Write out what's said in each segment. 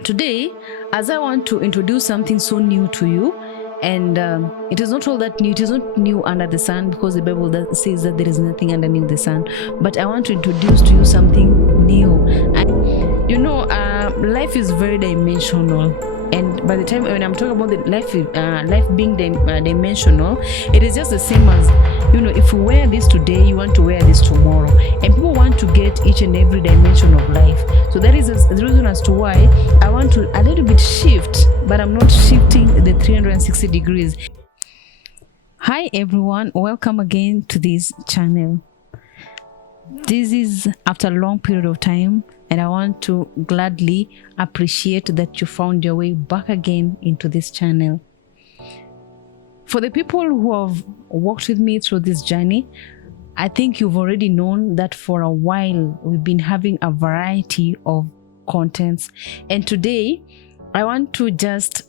Today, as I want to introduce something so new to you, and it is not all that new, it is not new under the sun, because the Bible says that there is nothing underneath the sun. But I want to introduce to you something new. Life is very dimensional. And by the time when I'm talking about the life being dimensional, it is just the same as, if you wear this today, you want to wear this tomorrow. And people want to get each and every dimension of life. So that is the reason as to why I want to a little bit shift, but I'm not shifting the 360 degrees. Hi everyone, welcome again to this channel. This is after a long period of time, and I want to gladly appreciate that you found your way back again into this channel. For the people who have walked with me through this journey, I think you've already known that for a while we've been having a variety of contents. And today I want to just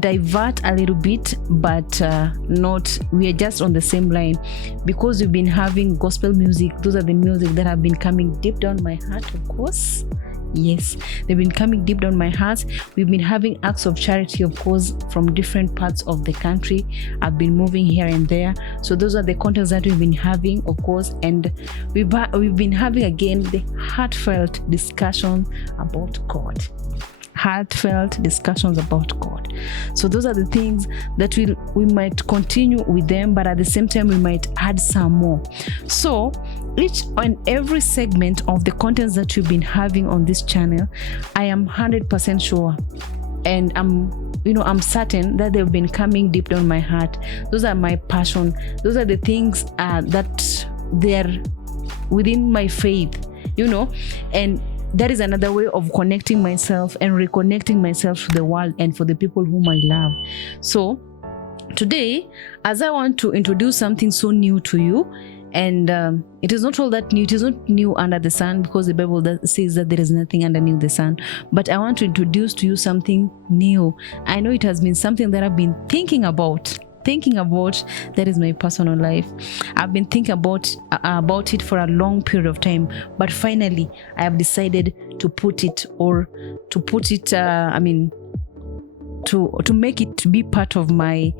divert a little bit, but we are just on the same line, because we've been having gospel music. Those are the music that have been coming deep down my heart, of course. Yes, they've been coming deep down my heart. We've been having acts of charity, of course, from different parts of the country. I've been moving here and there, so those are the contents that we've been having, of course. And we've been having again the heartfelt discussion about God. Heartfelt discussions about God. So those are the things that we might continue with them, but at the same time we might add some more. So each and every segment of the contents that we've been having on this channel, I am 100% sure, and I'm certain that they've been coming deep down my heart. Those are my passion. Those are the things that they're within my faith, and that is another way of connecting myself and reconnecting myself to the world and for the people whom I love. So today, as I want to introduce something so new to you, and it is not all that new, it is not new under the sun, because the Bible says that there is nothing underneath the sun. But I want to introduce to you something new. I know it has been something that I've been thinking about. That is my personal life. I've been thinking about it for a long period of time, but finally I have decided to put it to make it to be part of my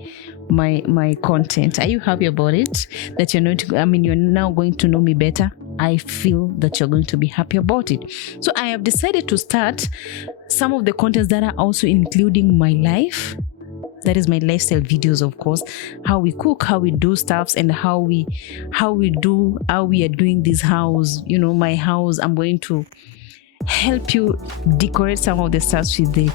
content. Are you happy about it? That you're now going to know me better. I feel that you're going to be happy about it. So I have decided to start some of the contents that are also including my life. That is my lifestyle videos, of course. How we cook, how we do stuffs, and how we are doing this house. My house. I'm going to help you decorate some of the stuffs with the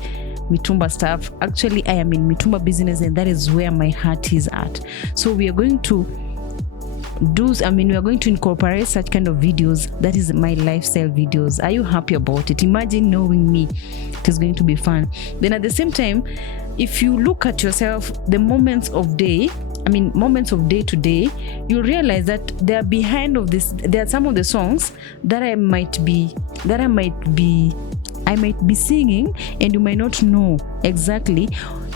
mitumba stuff. Actually, I am in mitumba business, and that is where my heart is at. So we are going to incorporate such kind of videos. That is my lifestyle videos. Are you happy about it? Imagine knowing me. It is going to be fun. Then at the same time, if you look at yourself, the moments of day to day, you realize that they are behind of this. There are some of the songs that I might be singing, and you might not know exactly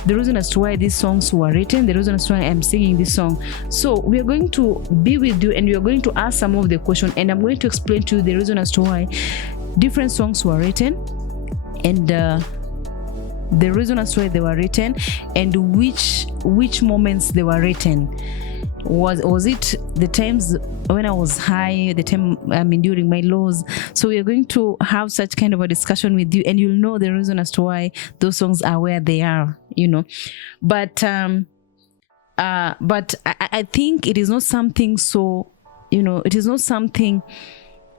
the reason as to why these songs were written, the reason as to why I'm singing this song. So we are going to be with you, and we are going to ask some of the questions, and I'm going to explain to you the reason as to why different songs were written, and the reason as to why they were written, and which moments they were written. Was it the times when I was high, the time during my lows? So we are going to have such kind of a discussion with you, and you'll know the reason as to why those songs are where they are, But I think it is not something so, it is not something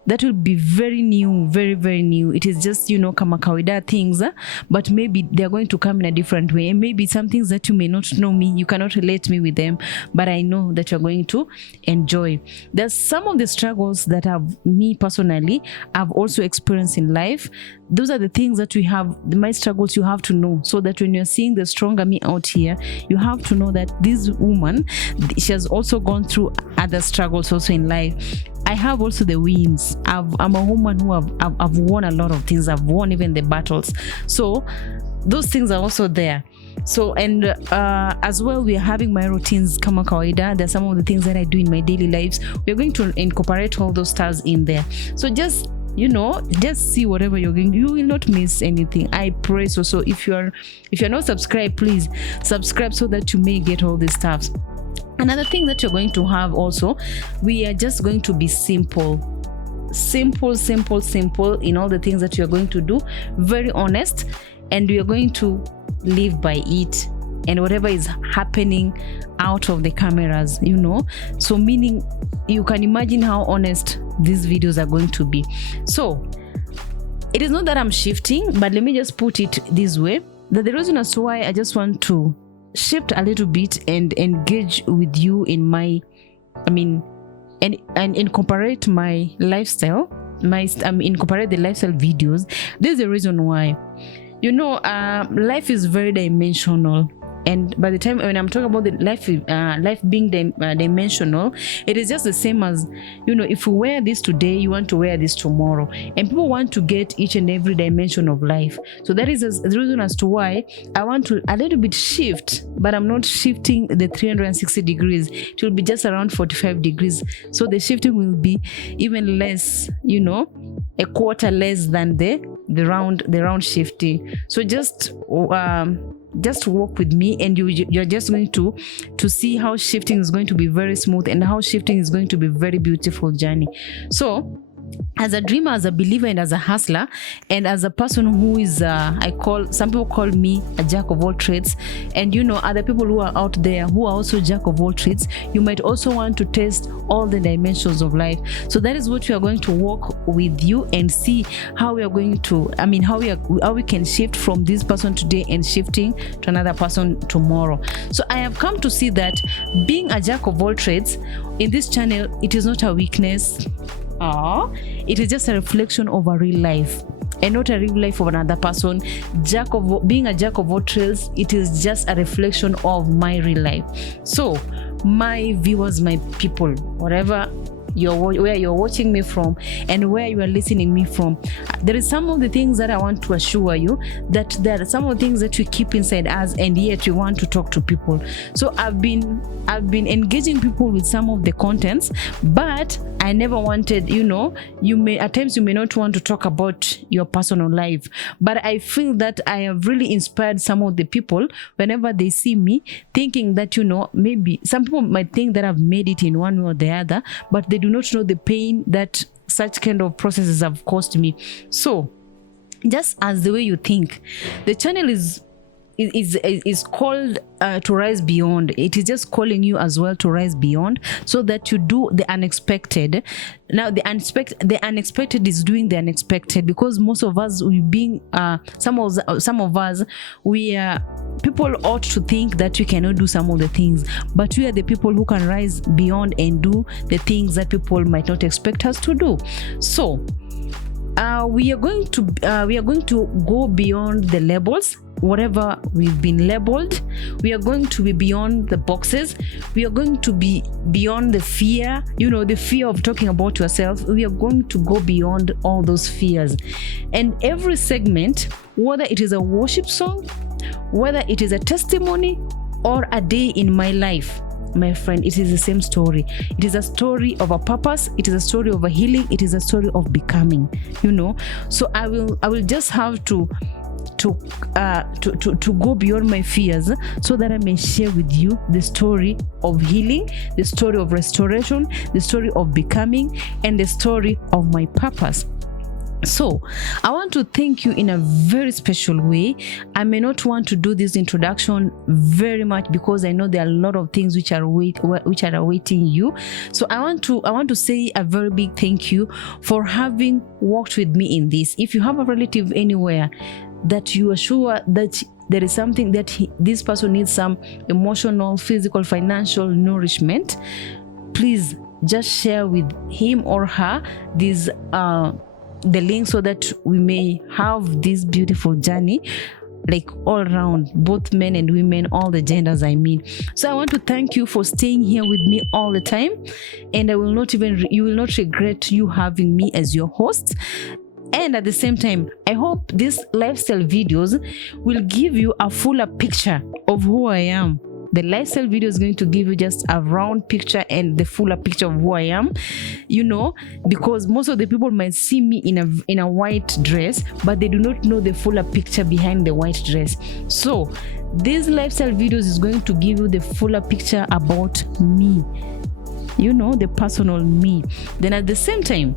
that will be very new, very, very new. It is just, kama kawaida things, but maybe they're going to come in a different way. And maybe some things that you may not know me, you cannot relate me with them, but I know that you're going to enjoy. There's some of the struggles that me personally, I've also experienced in life. Those are the things that we have, my struggles you have to know, so that when you're seeing the stronger me out here, you have to know that this woman, she has also gone through other struggles also in life. I have also the wins. I'm a woman who I've won a lot of things. I've won even the battles. So those things are also there. So, and as well, we are having my routines kama kawaida. There's some of the things that I do in my daily lives. We're going to incorporate all those stars in there. So just just see whatever you're going. You will not miss anything, I pray so. So if you're not subscribed, please subscribe so that you may get all these stuff. Another thing that you're going to have also, we are just going to be simple in all the things that you're going to do, very honest, and we are going to live by it, and whatever is happening out of the cameras, so meaning you can imagine how honest these videos are going to be. So it is not that I'm shifting, but let me just put it this way, that the reason as to why I just want to shift a little bit and engage with you in my, and incorporate my lifestyle, incorporate the lifestyle videos. This is the reason why. Life is very dimensional, and by the time when I'm talking about the life being dimensional, it is just the same as, if you wear this today, you want to wear this tomorrow, and people want to get each and every dimension of life. So that is the reason as to why I want to a little bit shift, but I'm not shifting the 360 degrees. It will be just around 45 degrees. So the shifting will be even less, a quarter less than the round shifting. So just walk with me, and you're just going to see how shifting is going to be very smooth, and how shifting is going to be very beautiful journey. So as a dreamer, as a believer, and as a hustler, and as a person who is some people call me a jack of all trades, and other people who are out there who are also jack of all trades, you might also want to test all the dimensions of life. So that is what we are going to walk with you and see how we are going to, how we can shift from this person today and shifting to another person tomorrow. So I have come to see that being a jack of all trades in this channel, it is not a weakness. It is just a reflection of a real life, and not a real life of another person. Being a jack of all trades, it is just a reflection of my real life. So my viewers, my people, where you're watching me from and where you are listening me from, there is some of the things that I want to assure you that there are some of the things that we keep inside us, and yet we want to talk to people. So I've been engaging people with some of the contents, but I never wanted, at times you may not want to talk about your personal life, but I feel that I have really inspired some of the people whenever they see me, thinking that, maybe some people might think that I've made it in one way or the other, but they do not know the pain that such kind of processes have caused me. So just as the way you think, the channel is called to rise beyond. It is just calling you as well to rise beyond, so that you do the unexpected. Now the unexpected is doing the unexpected, because most of us, some of us, people ought to think that we cannot do some of the things, but we are the people who can rise beyond and do the things that people might not expect us to do. So we are going to go beyond the labels. Whatever we've been labeled, we are going to be beyond the boxes. We are going to be beyond the fear, the fear of talking about yourself. We are going to go beyond all those fears. And every segment, whether it is a worship song, whether it is a testimony, or a day in my life, my friend, it is the same story. It is a story of a purpose. It is a story of a healing. It is a story of becoming, So I will just have to go beyond my fears, so that I may share with you the story of healing, the story of restoration, the story of becoming, and the story of my purpose. So I want to thank you in a very special way. I may not want to do this introduction very much, because I know there are a lot of things which are awaiting you. So I want to say a very big thank you for having walked with me in this. If you have a relative anywhere that you are sure that there is something that this person needs, some emotional, physical, financial nourishment, please just share with him or her the link, so that we may have this beautiful journey, like all around, both men and women, all the genders, So I want to thank you for staying here with me all the time, and you will not regret you having me as your host. And at the same time, I hope these lifestyle videos will give you a fuller picture of who I am. The lifestyle video is going to give you just a round picture and the fuller picture of who I am, you know, because most of the people might see me in a white dress, but they do not know the fuller picture behind the white dress. So these lifestyle videos is going to give you the fuller picture about me, you know, the personal me. Then at the same time,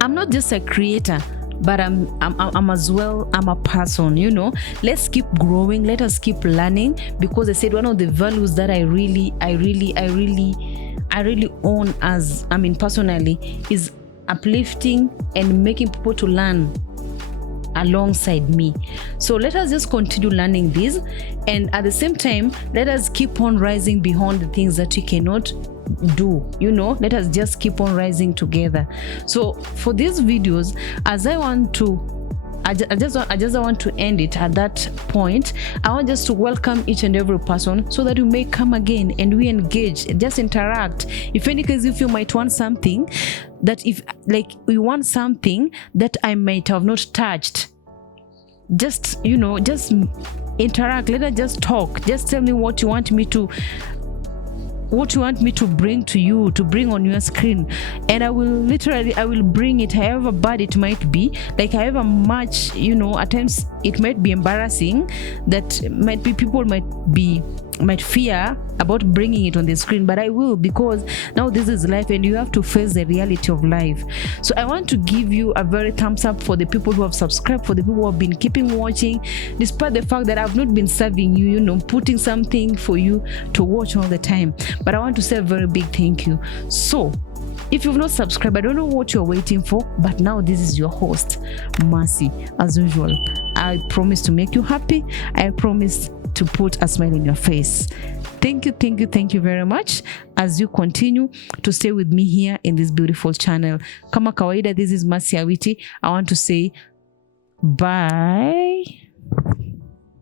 I'm not just a creator, but I'm as well, I'm a person, you know. Let's keep growing, let us keep learning, because I said one of the values that I really own as, I mean, personally, is uplifting and making people to learn alongside me. So let us just continue learning this, and at the same time, let us keep on rising beyond the things that you cannot do, you know. Let us just keep on rising together. So for these videos, as I want to want to end it at that point. I want just to welcome each and every person so that you may come again and we engage, just interact. If any case, if you might want something that, if like we want something that I might have not touched, just, you know, just interact. Let us just talk. Just tell me what you want me to bring to you, to bring on your screen, and I will bring it however bad it might be, like however much, you know, at times it might be embarrassing, that might be people might fear about bringing it on the screen, but I will, because now this is life and you have to face the reality of life. So I want to give you a very thumbs up for the people who have subscribed, for the people who have been keeping watching, despite the fact that I've not been serving you, you know, putting something for you to watch all the time. But I want to say a very big thank you. So if you've not subscribed, I don't know what you're waiting for, but now this is your host, Mercy. As usual, I promise to make you happy. I promise to put a smile on your face. Thank you very much as you continue to stay with me here in this beautiful channel. Kama kawaida, this is Mercy Awiti. I want to say bye.